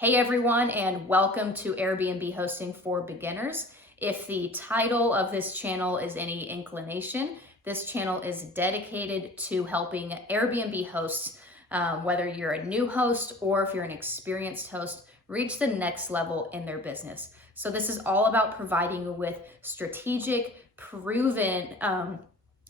Hey everyone, and welcome to Airbnb Hosting for Beginners. If the title of this channel is any inclination, this channel is dedicated to helping Airbnb hosts, whether you're a new host or if you're an experienced host, reach the next level in their business. So this is all about providing you with strategic, proven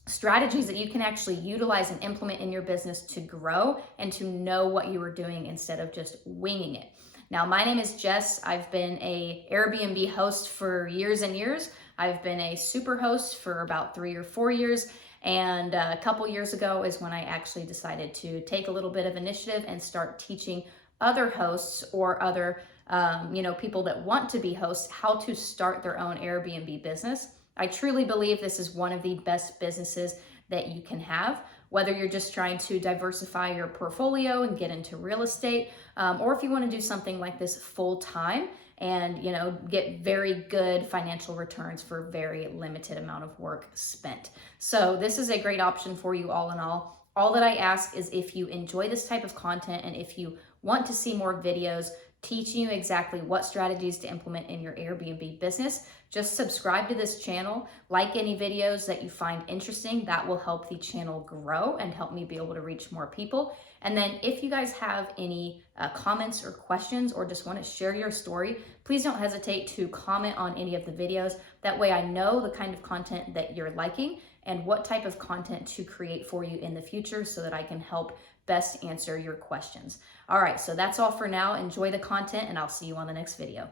strategies that you can actually utilize and implement in your business to grow and to know what you are doing instead of just winging it. Now, my name is Jess. I've been a Airbnb host for years and years. I've been a super host for about 3 or 4 years. And a couple years ago is when I actually decided to take a little bit of initiative and start teaching other hosts or other people that want to be hosts how to start their own Airbnb business. I truly believe this is one of the best businesses that you can have, whether you're just trying to diversify your portfolio and get into real estate, or if you want to do something like this full time and get very good financial returns for very limited amount of work spent. So this is a great option for you all in all. All that I ask is if you enjoy this type of content and if you want to see more videos teaching you exactly what strategies to implement in your Airbnb business, just subscribe to this channel, like any videos that you find interesting. That will help the channel grow and help me be able to reach more people. And then if you guys have any comments or questions or just want to share your story, please don't hesitate to comment on any of the videos. That way I know the kind of content that you're liking and what type of content to create for you in the future so that I can help best answer your questions. All right, so that's all for now. Enjoy the content and I'll see you on the next video.